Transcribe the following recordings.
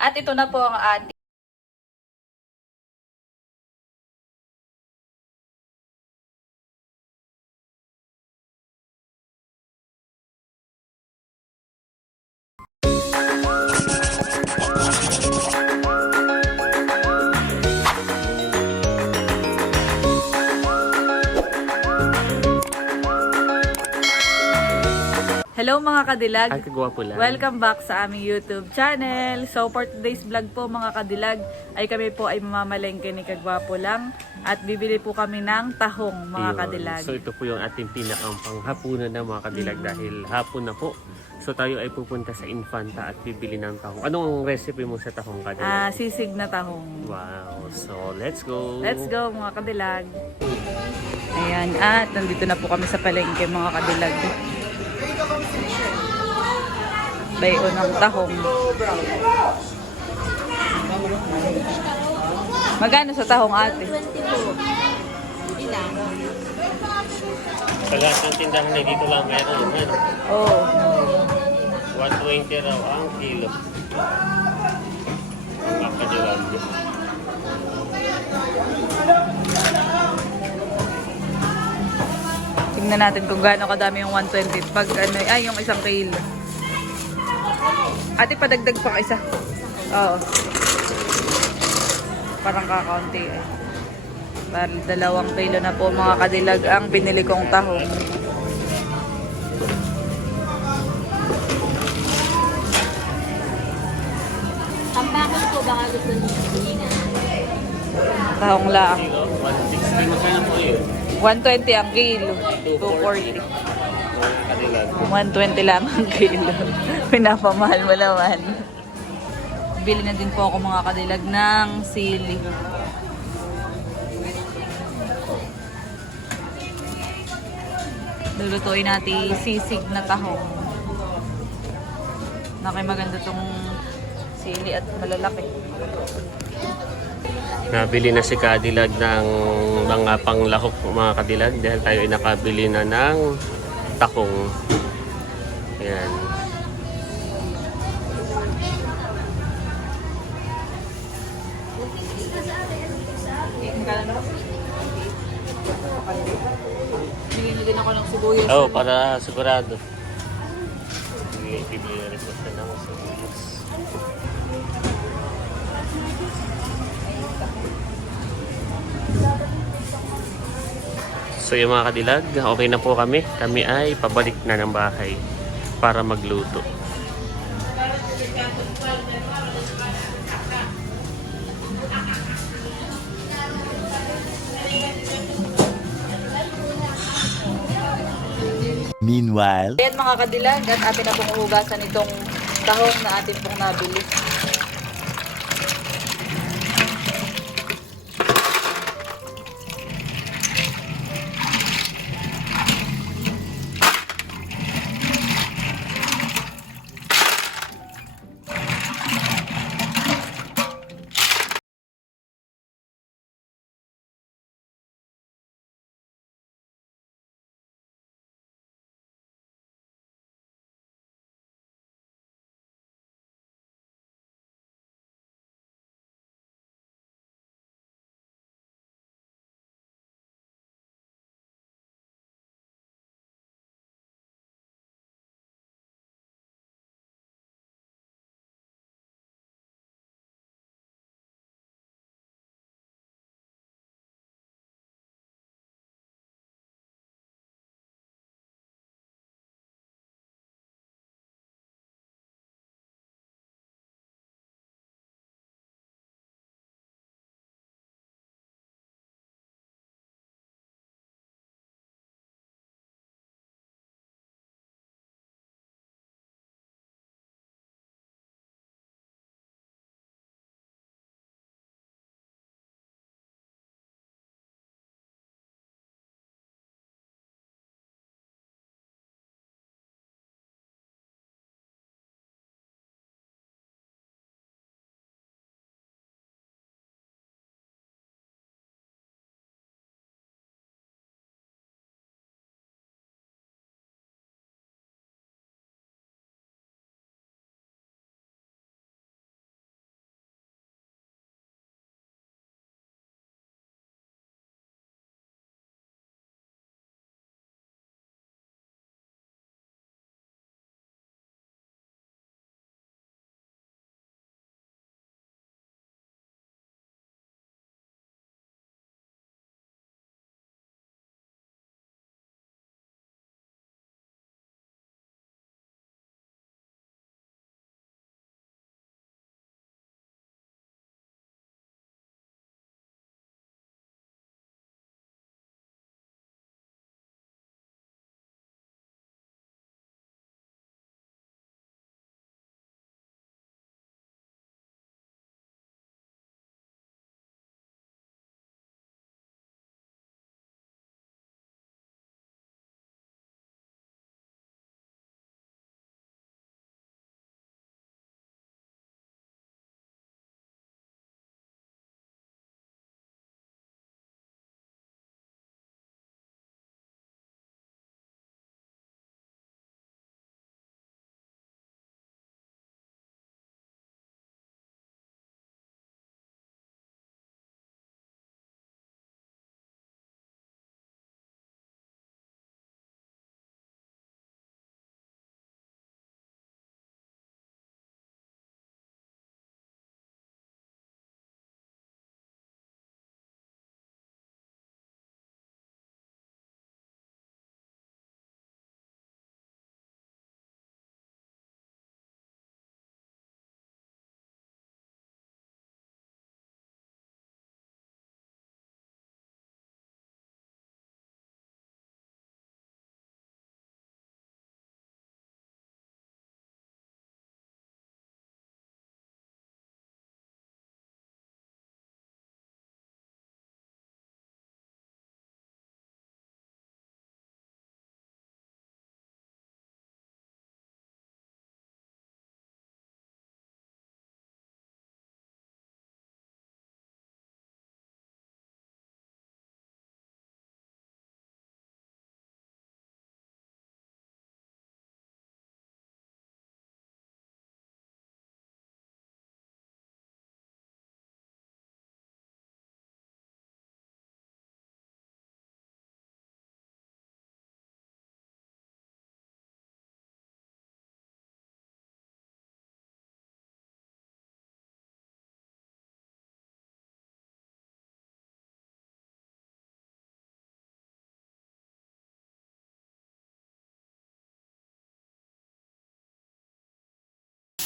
At ito na po ang ating Hello mga kadilag! Ay, kagwapo lang. Welcome back sa aming YouTube channel. So for today's vlog po mga kadilag ay kami po ay mamamalengke ni Kagwapo lang at bibili po kami ng tahong mga Yun. kadilag. So ito po yung ating pinakang panghapunan ng mga kadilag dahil hapon na po. So tayo ay pupunta sa Infanta at bibili ng tahong. Anong recipe mo sa tahong Ah, kadilag? sisig na tahong. wow. So let's go. Let's go mga kadilag. Ayan, at nandito na po kami sa palengke mga kadilag. Bayo ng tahong. Magkano sa tahong ate? Sa lahat ng tindahan ay dito lang meron. Ano? Oh, 120 raw ang kilo. Ang kadilag. Tingnan natin kung gaano kadami yung 120 pag ano, ay yung isang kilo. Ate, padagdag pa ka isa. Oo. Parang kakaunti eh. Bali, dalawang kilo na po mga kadilag ang binili kong tahong. Bakal po, baka gusto niyo. Tahong lang. Kilo, 160 magkano po yun? 120 ang kilo. 240. 240. Ang kadilag. 120 lang ang kilo. Pinapamahal mo naman. Bili na din po ako mga kadilag ng sili. Lulutuin natin sisig na tahong. Nakay maganda tong sili at malalaki. Nabili na si Kadilag ng mga panglahok mga Kadilag dahil tayo ay nakabili na ng takong. Yan. Bili din ako ng sibuyas. Oh, para sigurado. Sige, bibili na ko siya ng sibuyas. So yung mga kadilag, okay na po kami. Kami ay pabalik na ng bahay para magluto. Meanwhile, Ayan mga kadilag at atin na pong hugasan itong tahong na atin pong nabili.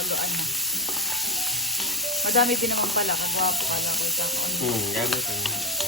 Haluan na. Madami din naman pala, kagwapo kala ko kakaon. Hmm, gamit yun.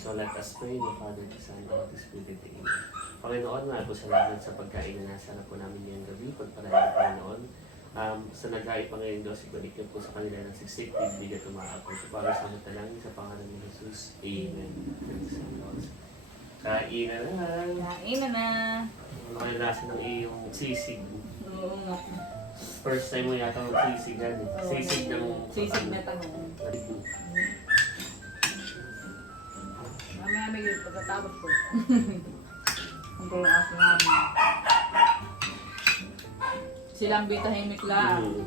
So let us pray, the Father, the Son, and the Spirit, Amen. Panginoon, po salamat sa pagkain na nasa na po namin ngayong gabi. Pagpalain Panginoon. Um, sa naghaip pa ngayon Diyos, ibalik niyo po sa kanila ng siksik, bibigyan tumaako. So para sa mga talangin sa pangalan ni Jesus. Amen. Kain na lang. Kain na na. Ano kayo lasa ng iyong sisig? Oo nga. First time mo yata magsisig yan. Sisig ng... Sisig na tahong. Mamaya may yun pagkatapos ko. Ang tulas namin. Silang bitahimik lang. Mm.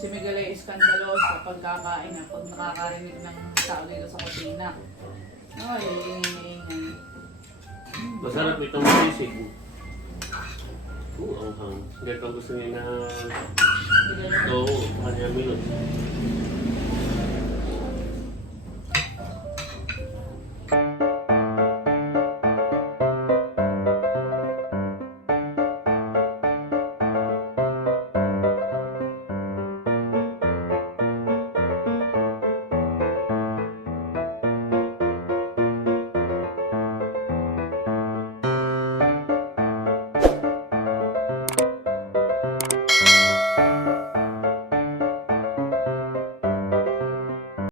Si Miguel ay iskandalos sa pagkakain niya pag nakakarinig ng tao dito sa kusina. Ay, ingay-ingay. Masarap itong sisig. Oo, ang hang. Ganito gusto niya na... Oo, kanya milot.